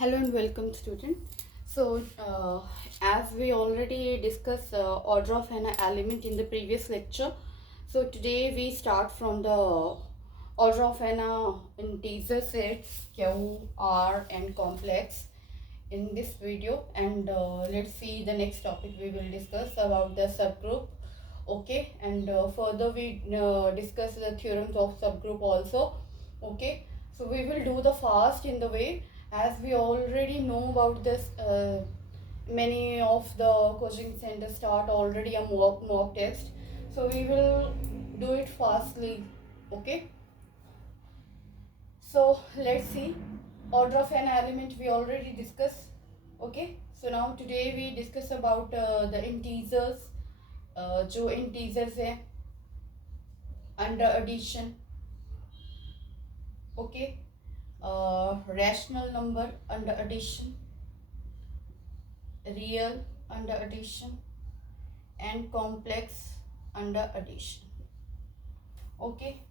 Hello and welcome, student. As we already discussed order of an element in the previous lecture, so today we start from the order of an integer sets Q, R, and complex in this video. And let's see the next topic we will discuss about the subgroup. Okay, and further we discuss the theorems of subgroup also. Okay, so we will do the fast in the way as we already know about this. Many of the coaching centers start already a mock test, so we will do it fastly. Okay, so let's see order of an element we already discussed. Okay, so now today we discuss about the integers. जो integers है under addition. Okay, rational number under addition, real under addition, and complex under addition. Okay,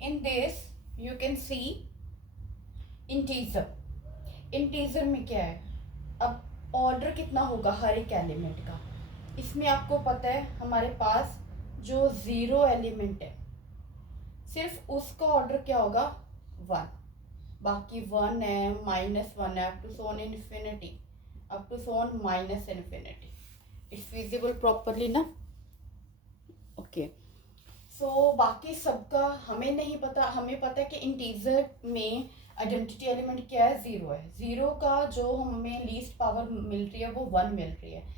in this you can see integer. integer में क्या है, अब order कितना होगा हर एक element का, इसमें आपको पता है हमारे पास जो ज़ीरो एलिमेंट है सिर्फ उसका ऑर्डर क्या होगा 1, बाकी 1 है, -1 है, अप टू सोन इन्फिनिटी, अप टू सोन minus infinity. It's visible properly ना? ओके, सो बाकी सबका हमें नहीं पता. हमें पता है कि इंटीजर में आइडेंटिटी एलिमेंट क्या है, 0 है. 0 का जो हमें लीस्ट पावर मिल रही है वो 1 मिल रही है.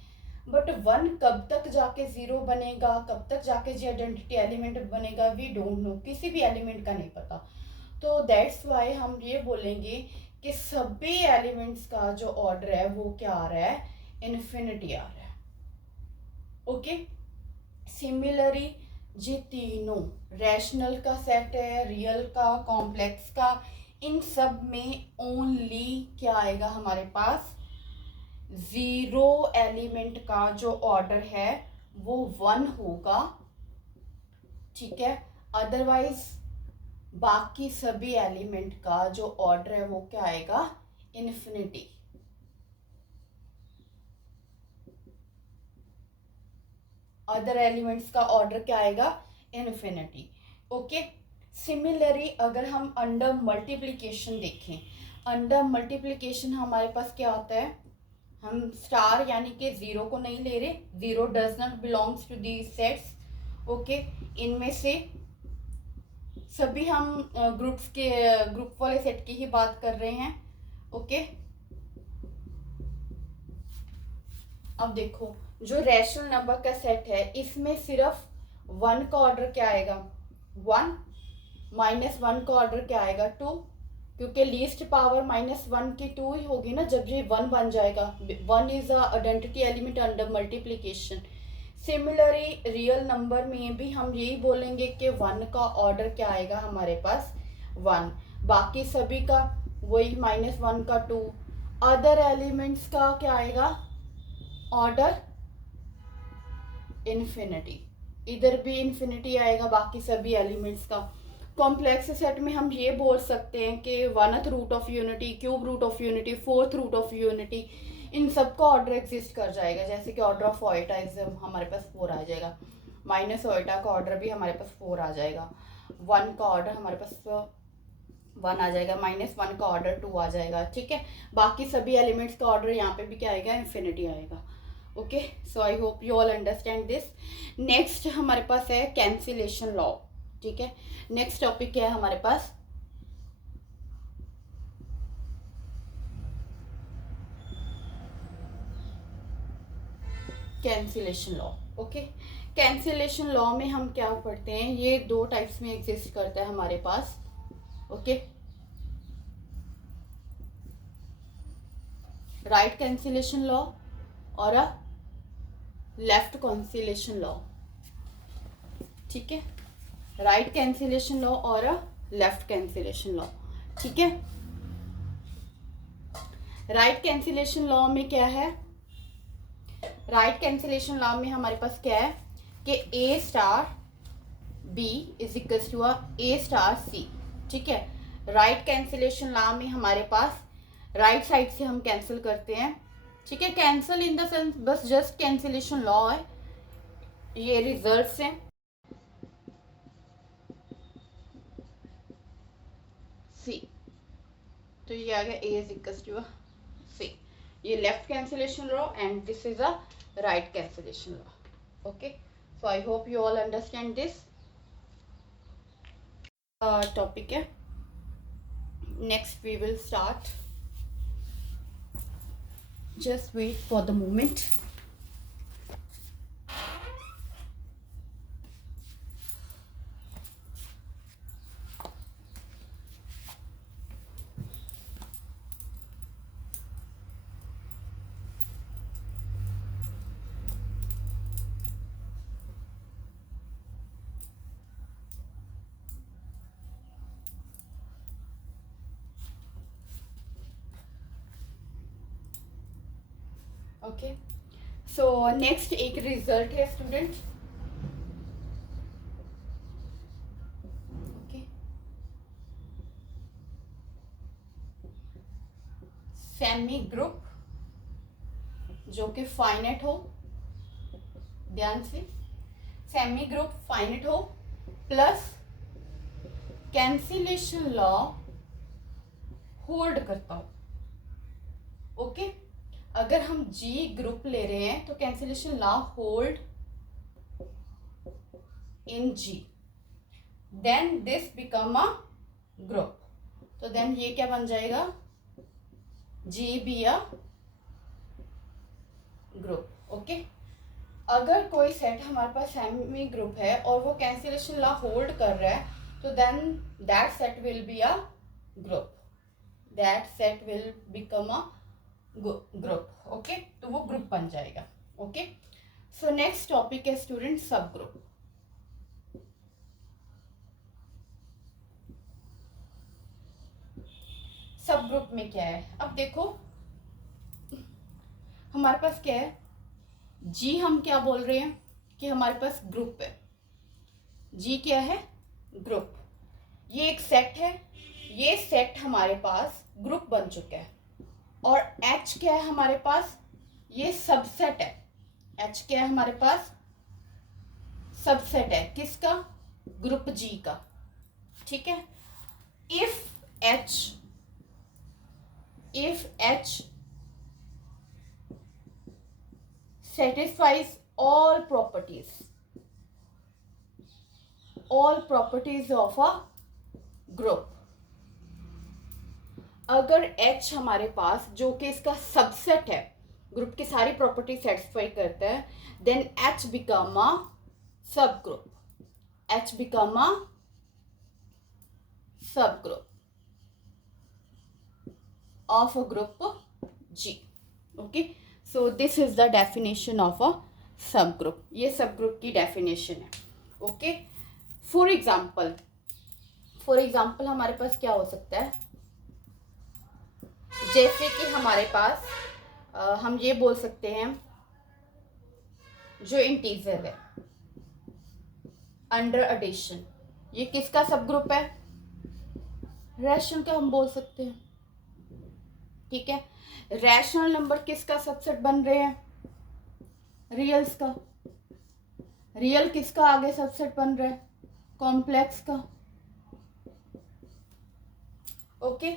बट 1 कब तक जाके 0 बनेगा, कब तक जाके जी आइडेंटिटी एलिमेंट बनेगा, वी डोंट नो. किसी भी एलिमेंट का नहीं पता. तो दैट्स वाई हम ये बोलेंगे कि सभी एलिमेंट्स का जो ऑर्डर है वो क्या आ रहा है, इन्फिनिटी आ रहा है. ओके, सिमिलरली ये तीनों रैशनल का सेट है, रियल का, कॉम्प्लेक्स का, इन सब में ओनली क्या आएगा हमारे पास, 0 एलिमेंट का जो ऑर्डर है वो 1 होगा. ठीक है, अदरवाइज बाकी सभी एलिमेंट का जो ऑर्डर है वो क्या आएगा, इन्फिनिटी. अदर एलिमेंट्स का ऑर्डर क्या आएगा, इन्फिनिटी. ओके, सिमिलरली अगर हम अंडर मल्टीप्लिकेशन देखें, अंडर मल्टीप्लिकेशन हमारे पास क्या होता है, हम स्टार यानी कि 0 को नहीं ले रहे. 0 does not belongs to these sets. Okay, इनमें से सभी हम ग्रुप वाले सेट की ही बात कर रहे हैं. ओके, अब देखो जो रैशनल नंबर का सेट है इसमें सिर्फ 1 का ऑर्डर क्या आएगा, 1, -1 का ऑर्डर क्या आएगा, 2, क्योंकि लीस्ट पावर -1 की 2 ही होगी ना जब ये 1 बन जाएगा. 1 is a identity element under multiplication. Similarly real number में भी हम यही बोलेंगे कि 1 का ऑर्डर क्या आएगा हमारे पास, 1, बाकी सभी का वही -1 का 2. अदर एलिमेंट्स का क्या आएगा ऑर्डर, इन्फिनिटी. इधर भी इन्फिनिटी आएगा बाकी सभी एलिमेंट्स का. कॉम्प्लेक्स सेट में हम ये बोल सकते हैं कि 1th root of unity, cube root of unity, 4th root of unity, इन सब का ऑर्डर एग्जिस्ट कर जाएगा. जैसे कि ऑर्डर ऑफ ओइटा हमारे पास 4 आ जाएगा, माइनस ओइटा का ऑर्डर भी हमारे पास 4 आ जाएगा, 1 का ऑर्डर हमारे पास 1 आ जाएगा, -1 का ऑर्डर 2 आ जाएगा. ठीक है, बाकी सभी एलिमेंट्स का ऑर्डर यहाँ पे भी क्या आएगा, इन्फिनिटी आएगा. Okay, so I hope you all understand this. Next हमारे पास है कैंसिलेशन लॉ. ठीक है, नेक्स्ट टॉपिक क्या है हमारे पास, cancellation law. Okay, cancellation law में हम क्या पढ़ते हैं, ये 2 टाइप्स में एग्जिस्ट करता है हमारे पास. ओके, राइट कैंसिलेशन लॉ और अ लेफ्ट कैंसिलेशन लॉ. ठीक है, राइट कैंसिलेशन लॉ और अ लेफ्ट कैंसिलेशन लॉ. ठीक है, राइट कैंसिलेशन लॉ में क्या है, राइट कैंसिलेशन लॉ में हमारे पास क्या है कि A star B is equal to A star C. ठीक है, राइट कैंसिलेशन लॉ में हमारे पास राइट साइड से हम कैंसिल करते हैं, ठीक है। कैंसिल इन द सेंस बस जस्ट कैंसिलेशन लॉ है, ये रिजल्ट्स हैं। सी, तो ये आ गया A is equal to C, ये left cancellation law and this is a right cancellation law. Okay, so I hope you all understand this topic है। Next we will start, just wait for the moment. Okay, so next एक result है student. Okay, semi group जो कि finite हो, ध्यान से, semi group finite हो plus cancellation law hold करता हो। ओके, अगर हम जी ग्रुप ले रहे हैं तो cancellation law hold in G, then this become a group, तो देन ये क्या बन जाएगा, G be a group. Okay, अगर कोई सेट हमारे पास सेमी ग्रुप है और वो कैंसिलेशन लॉ होल्ड कर रहा है तो then that set will be a group, that set will become a group. Okay, तो वो ग्रुप बन जाएगा। ओके, सो नेक्स्ट टॉपिक है student sub group. Sub group में क्या है, अब देखो हमारे पास क्या है, जी हम क्या बोल रहे हैं कि हमारे पास ग्रुप है, जी क्या है, ग्रुप। ये एक सेट है, ये सेट हमारे पास ग्रुप बन चुका है। और H क्या है हमारे पास, ये सबसेट है। H क्या है हमारे पास, सबसेट है किसका, ग्रुप जी का, ठीक है। If H satisfies all properties of a group, अगर H हमारे पास जो कि इसका सबसेट है, ग्रुप की सारी प्रॉपर्टी सेटिस्फाई करता है, देन H बिकम अ सब ग्रुप, H बिकम अ सब group of a group G. Okay, so this is the definition of a subgroup. ये subgroup की definition है। Okay, for example हमारे पास क्या हो सकता है, जैसे कि हमारे पास हम ये बोल सकते हैं जो इंटीजर है अंडर एडिशन, ये किसका सब ग्रुप है, रैशनल का हम बोल सकते हैं, ठीक है। रैशनल नंबर किसका सबसेट बन रहे हैं, रियल्स का। रियल किसका आगे सबसेट बन रहा है, कॉम्प्लेक्स का। ओके,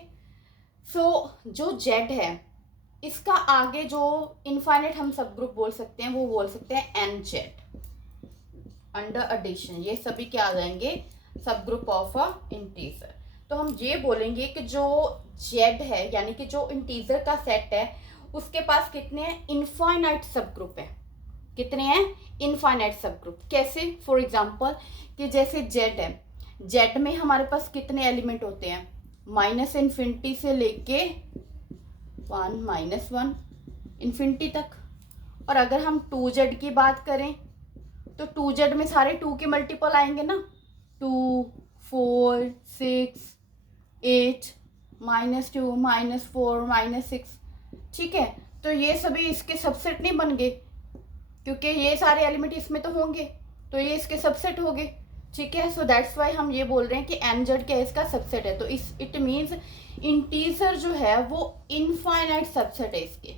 सो जो जेड है इसका आगे जो इनफाइनाइट हम सब ग्रुप बोल सकते हैं वो बोल सकते हैं एन जेड अंडर एडिशन, ये सभी क्या आ जाएंगे, सब ग्रुप ऑफ अ इंटीजर। तो हम ये बोलेंगे कि जो जेड है यानी कि जो इंटीजर का सेट है उसके पास कितने हैं, इनफाइनाइट सब ग्रुप है। कितने हैं, इनफाइनाइट सब ग्रुप। कैसे, फॉर एग्जांपल कि जैसे जेड है, जेड में हमारे पास कितने एलिमेंट होते हैं, माइनस इन्फिनिटी से लेके 1 -1 इन्फिनिटी तक। और अगर हम 2z की बात करें तो 2z में सारे 2 के मल्टीपल आएंगे ना, 2 4 6 8 -2 -4 -6, ठीक है। तो ये सभी इसके सबसेट नहीं बन गए क्योंकि ये सारे एलिमेंट इसमें तो होंगे, तो ये इसके सबसेट हो गए। ठीक है। सो दैट्स वाई हम ये बोल रहे हैं कि एमजेड क्या है, इसका सबसेट है। तो इस इट मीन्स इंटीजर जो है वो इनफाइनाइट सबसेट है इसके।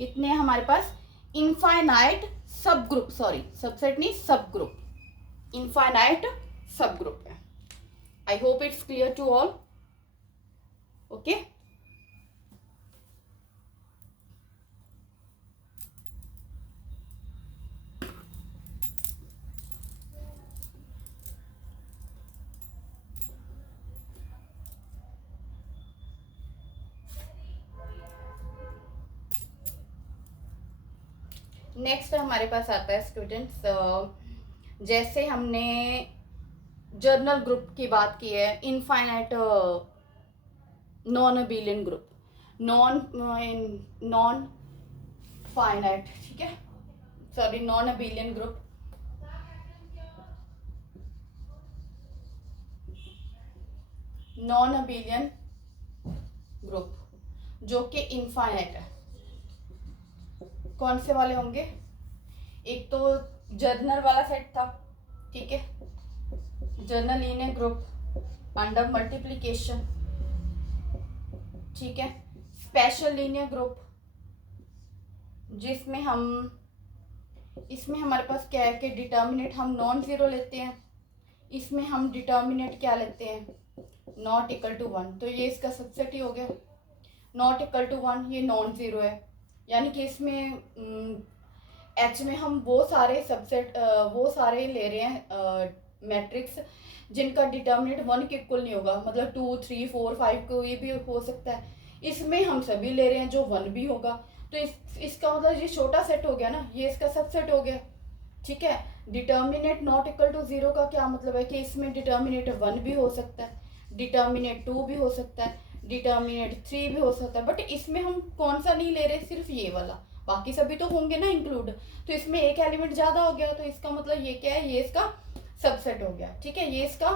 इतने हमारे पास infinite sub group, sorry subset नहीं, sub group, infinite sub group है। I hope it's clear to all. Okay, next हमारे पास आता है स्टूडेंट्स, जैसे हमने जर्नल ग्रुप की बात की है, infinite non abelian group, non finite, ठीक है, sorry non abelian group, non abelian group जो कि इनफाइनाइट है। कौन से वाले होंगे? एक तो जर्नल वाला सेट था, ठीक है, journal linear group under multiplication, ठीक है। स्पेशल लीनियर ग्रुप जिसमें हम, इसमें हमारे पास क्या है कि डिटर्मिनेंट हम नॉन जीरो लेते हैं, इसमें हम डिटर्मिनेंट क्या लेते हैं, नॉट इक्वल टू 1। तो ये इसका सबसेट ही हो गया। नॉट इक्वल टू 1 ये नॉन जीरो है, यानी कि इसमें एच में हम वो सारे सबसेट वो सारे ले रहे हैं मैट्रिक्स जिनका डिटर्मिनेंट 1 के इक्वल नहीं होगा, मतलब 2 3 4 5 को ये भी हो सकता है। इसमें हम सभी ले रहे हैं जो 1 भी होगा, तो इसका मतलब ये छोटा सेट हो गया ना, ये इसका सबसेट हो गया, ठीक है। डिटर्मिनेंट नॉट इक्वल टू 0 का क्या मतलब है कि इसमें डिटर्मिनेंट 1 भी हो सकता है, डिटर्मिनेंट 2 भी हो सकता है, डिटर्मिनेंट 3 भी हो सकता है, बट इसमें हम कौन सा नहीं ले रहे, सिर्फ ये वाला, बाकी सभी तो होंगे ना इंक्लूड। तो इसमें एक एलिमेंट ज़्यादा हो गया, तो इसका मतलब ये क्या है, ये इसका सबसेट हो गया, ठीक है, ये इसका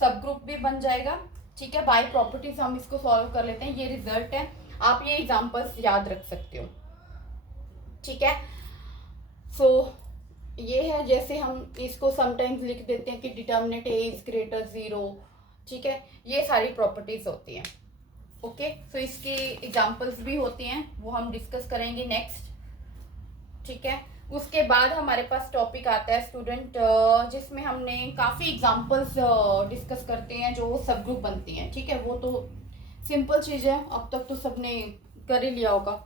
सब ग्रुप भी बन जाएगा, ठीक है। बाय प्रॉपर्टीज हम इसको सॉल्व कर लेते हैं, ये रिजल्ट है, आप ये एग्जांपल्स याद रख सकते हो, ठीक है। सो ये है, जैसे हम इसको समटाइम्स लिख देते हैं कि डिटर्मिनेंट ए इज ग्रेटर 0, ठीक है, ये सारी प्रॉपर्टीज होती हैं। ओके, सो इसकी एग्जांपल्स भी होती हैं, वो हम डिस्कस करेंगे नेक्स्ट, ठीक है। उसके बाद हमारे पास टॉपिक आता है स्टूडेंट, जिसमें हमने काफ़ी एग्जांपल्स डिस्कस करते हैं जो सब ग्रुप बनती हैं, ठीक है। वो तो सिंपल चीज़ है, अब तक तो सबने कर ही लिया होगा,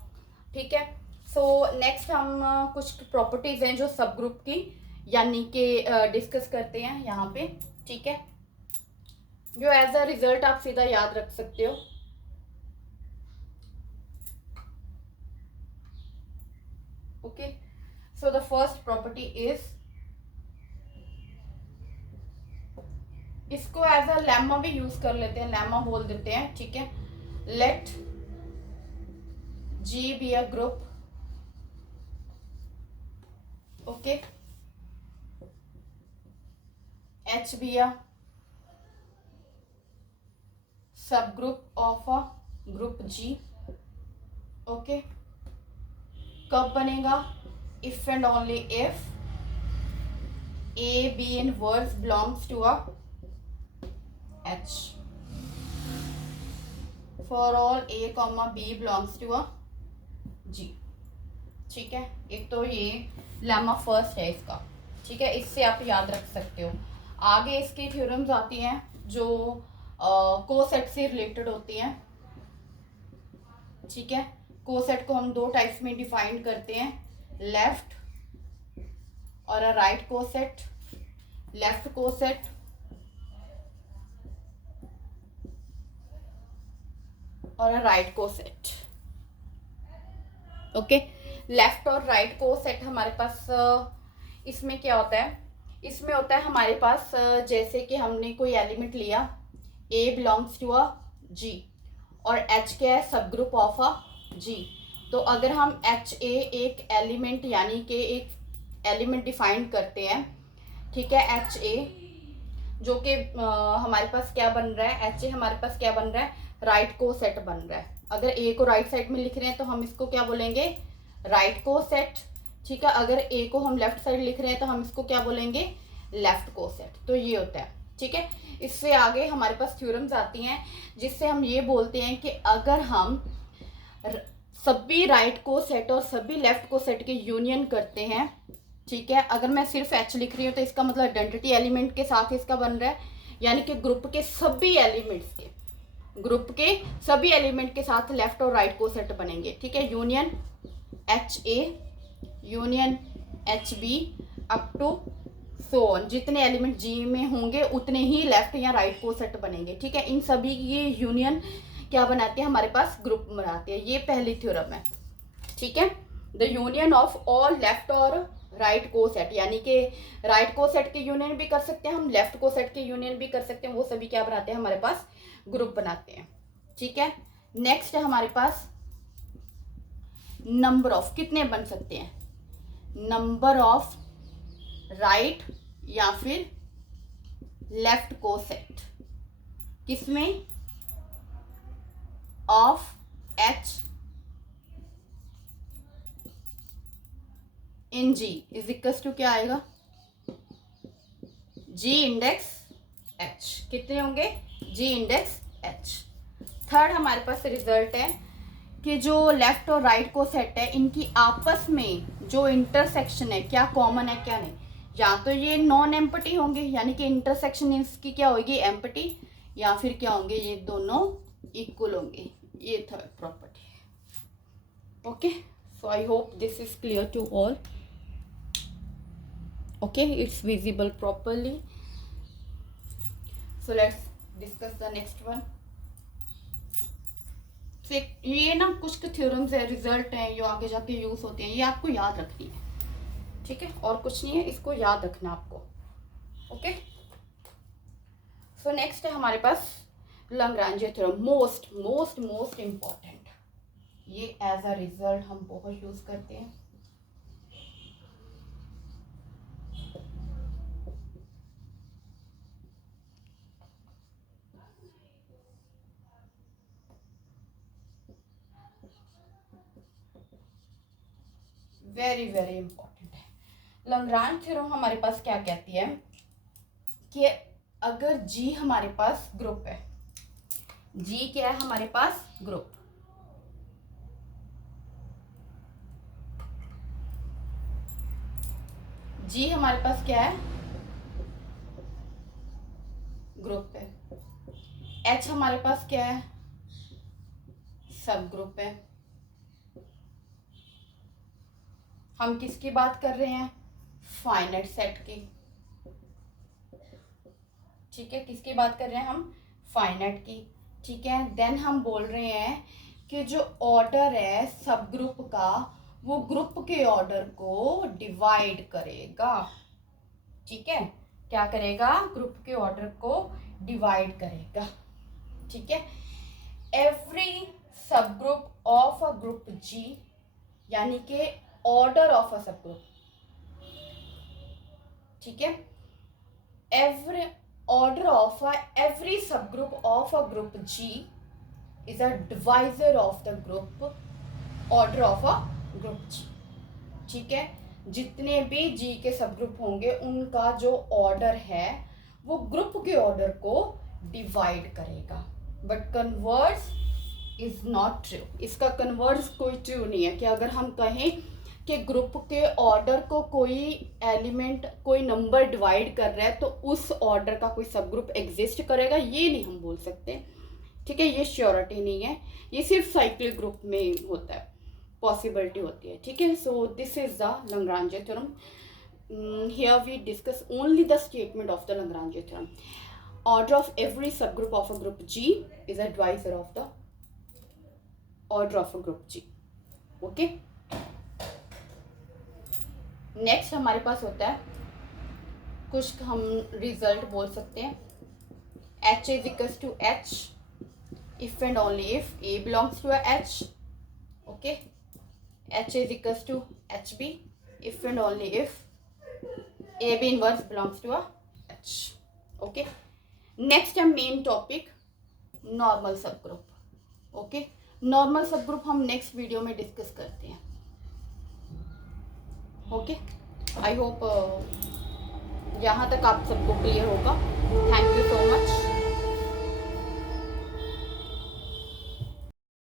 ठीक है। सो नेक्स्ट हम कुछ प्रॉपर्टीज़ हैं जो सब ग्रुप की, यानी कि डिस्कस करते हैं यहाँ पे, ठीक है, जो एज अ रिजल्ट आप सीधा याद रख सकते हो। Okay, so the first property is, इसको एज अ लेमा भी यूज कर लेते हैं, लेमा बोल देते हैं, ठीक है। Let G be a group, okay, H be a subgroup of a group G, okay. कब बनेगा? If and only if A B inverse belongs to a H, for all A comma B belongs to a G, ठीक है। एक तो ये lemma first है इसका, ठीक है, इससे आप याद रख सकते हो। आगे इसकी थ्योरम्स आती हैं जो कोसेट से रिलेटेड होती हैं, ठीक है। कोसेट को हम दो टाइप्स में डिफाइन करते हैं, लेफ्ट और a right coset. Left coset और a right coset, okay. Left और राइट कोसेट हमारे पास इसमें क्या होता है, इसमें होता है हमारे पास जैसे कि हमने कोई एलिमेंट लिया, A belongs to a G और H क्या है, सब ग्रुप ऑफ अ G। तो अगर हम HA एक एलिमेंट, यानी कि एक एलिमेंट डिफाइन करते हैं, ठीक है, HA जो कि हमारे पास क्या बन रहा है, HA हमारे पास क्या बन रहा है, राइट को सेट बन रहा है। अगर A को राइट साइड में लिख रहे हैं तो हम इसको क्या बोलेंगे, राइट को सेट, ठीक है। अगर A को हम लेफ्ट साइड लिख रहे हैं तो हम इसको क्या बोलेंगे, लेफ्ट कोसेट। तो ये होता है, ठीक है। इससे आगे हमारे पास थ्योरम्स आती हैं जिससे हम ये बोलते हैं कि अगर हम सभी राइट कोसेट और सभी लेफ्ट कोसेट के यूनियन करते हैं, ठीक है। अगर मैं सिर्फ एच लिख रही हूँ तो इसका मतलब आइडेंटिटी एलिमेंट के साथ इसका बन रहा है, यानी कि ग्रुप के सभी एलिमेंट्स के, ग्रुप के सभी एलिमेंट के साथ लेफ्ट और राइट कोसेट बनेंगे, ठीक है। Union H A, union H B, up to so on, जितने एलिमेंट जी में होंगे उतने ही लेफ्ट या राइट कोसेट बनेंगे, ठीक है। इन सभी की यूनियन क्या बनाते हैं, हमारे पास ग्रुप बनाते हैं। ये पहली थ्योरम है, ठीक है। The union of all left और राइट कोसेट, यानी कि राइट कोसेट के यूनियन भी कर सकते हैं हम, लेफ्ट कोसेट के यूनियन भी कर सकते हैं, वो सभी क्या बनाते हैं, हमारे पास ग्रुप बनाते हैं, ठीक है। नेक्स्ट है हमारे पास नंबर ऑफ, कितने बन सकते हैं, नंबर ऑफ राइट या फिर लेफ्ट कोसेट, किसमें, of H in G is equals to क्या आएगा, जी इंडेक्स एच, कितने होंगे, जी इंडेक्स एच। थर्ड हमारे पास रिजल्ट है कि जो लेफ्ट और राइट को सेट है इनकी आपस में जो इंटरसेक्शन है क्या कॉमन है क्या नहीं, या तो ये नॉन एम्प्टी होंगे यानी कि इंटरसेक्शन इसकी क्या होगी, एम्प्टी, या फिर क्या होंगे, ये दोनों इक्वल होंगे। ये थर्ड प्रॉपर्टी है, okay. So I hope this is clear to all, okay, it's visible properly. So let's discuss the next one. तो ये ना कुछ थ्योरम्स है, रिजल्ट है, जो आगे जाके यूज होते हैं, ये आपको याद रखनी है, ठीक है, और कुछ नहीं है, इसको याद रखना आपको, ओके। सो नेक्स्ट है हमारे पास Lagrange theorem, most most most important, ये एज अ रिजल्ट हम बहुत यूज करते हैं। वेरी वेरी इंपॉर्टेंट है। लैग्रांज थ्योरम हमारे पास क्या कहती है कि अगर जी हमारे पास ग्रुप है, जी क्या है हमारे पास, ग्रुप, जी हमारे पास क्या है, ग्रुप है। एच हमारे पास क्या है, सब ग्रुप है। हम किसकी बात कर रहे हैं, फाइनाइट सेट की, ठीक है, किसकी बात कर रहे हैं हम, फाइनाइट की, ठीक है। देन हम बोल रहे हैं कि जो ऑर्डर है सब ग्रुप का वो ग्रुप के ऑर्डर को डिवाइड करेगा, ठीक है, क्या करेगा, ग्रुप के ऑर्डर को डिवाइड करेगा, ठीक है। Every subgroup of a group जी, यानी कि ऑर्डर ऑफ अ सब ग्रुप, ठीक है, every order of every subgroup of a group G is a divisor of the group order of a group G, ठीक है। जितने भी G के सब ग्रुप होंगे उनका जो ऑर्डर है वो ग्रुप के ऑर्डर को डिवाइड करेगा, but converse is not true, इसका कन्वर्स कोई ट्रू नहीं है कि अगर हम कहें कि ग्रुप के ऑर्डर को कोई एलिमेंट कोई नंबर डिवाइड कर रहा है तो उस ऑर्डर का कोई सब ग्रुप एग्जिस्ट करेगा, ये नहीं हम बोल सकते, ठीक है, ये श्योरिटी नहीं है, ये सिर्फ साइक्लिक ग्रुप में होता है, पॉसिबिलिटी होती है, ठीक है। So this is the Lagrange theorem, here we discuss only the statement of the Lagrange theorem, order of every subgroup of a group G is a divisor of the order of a group G, okay. Next हमारे पास होता है कुछ हम result बोल सकते हैं, H is equals to H if and only if A belongs to H, okay, H is equals to H B if and only if A B inverse belongs to H, okay. Next है main topic, normal sub group, okay. Normal sub group हम next video में discuss करते हैं, okay, I hope यहाँ तक आप सबको clear होगा। Thank you so much.